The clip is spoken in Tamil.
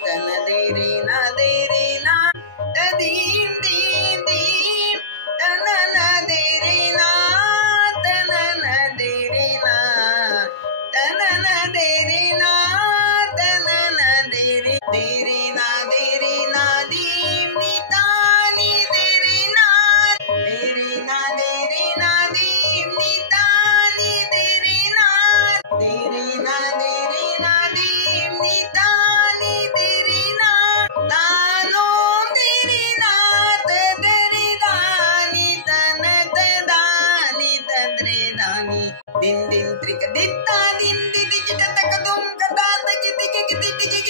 தனதேரி நதேரி நா ததீம் தீம் தீம் தனனதேரி நா தனனதேரி நா தனனதேரி நா தனனதேரி தேரி நா தேரி நா தீம் நிதானி தேரி நா தேரி நா தேரி நா தீம் நிதானி தேரி நா தேரி நா தேரி நா தீம் நிதானி தேரி நா தானோம் தேரி நா ததரி தானி தனததானி தத்ரே தானி தின் தின் த்ரிக தித்தா தின் திதி கிட்ட தக்க தும் கதா தகி திகி கிதி திகி